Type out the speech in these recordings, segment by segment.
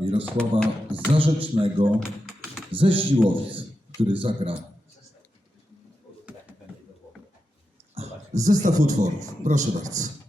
Mirosława Zarzecznego ze Siłowic, który zagra zestaw utworów. Proszę bardzo.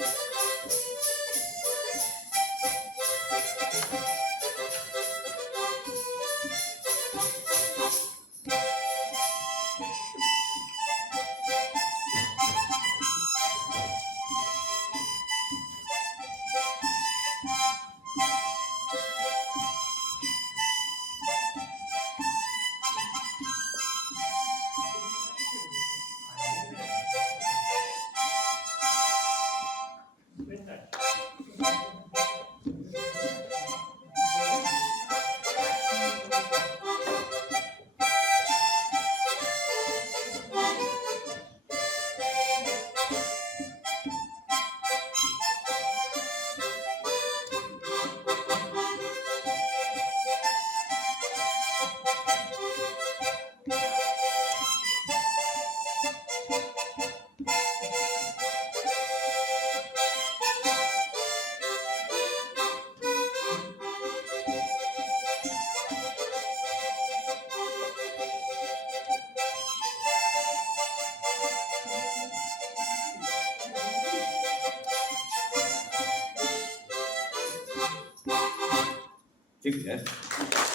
何? Yes.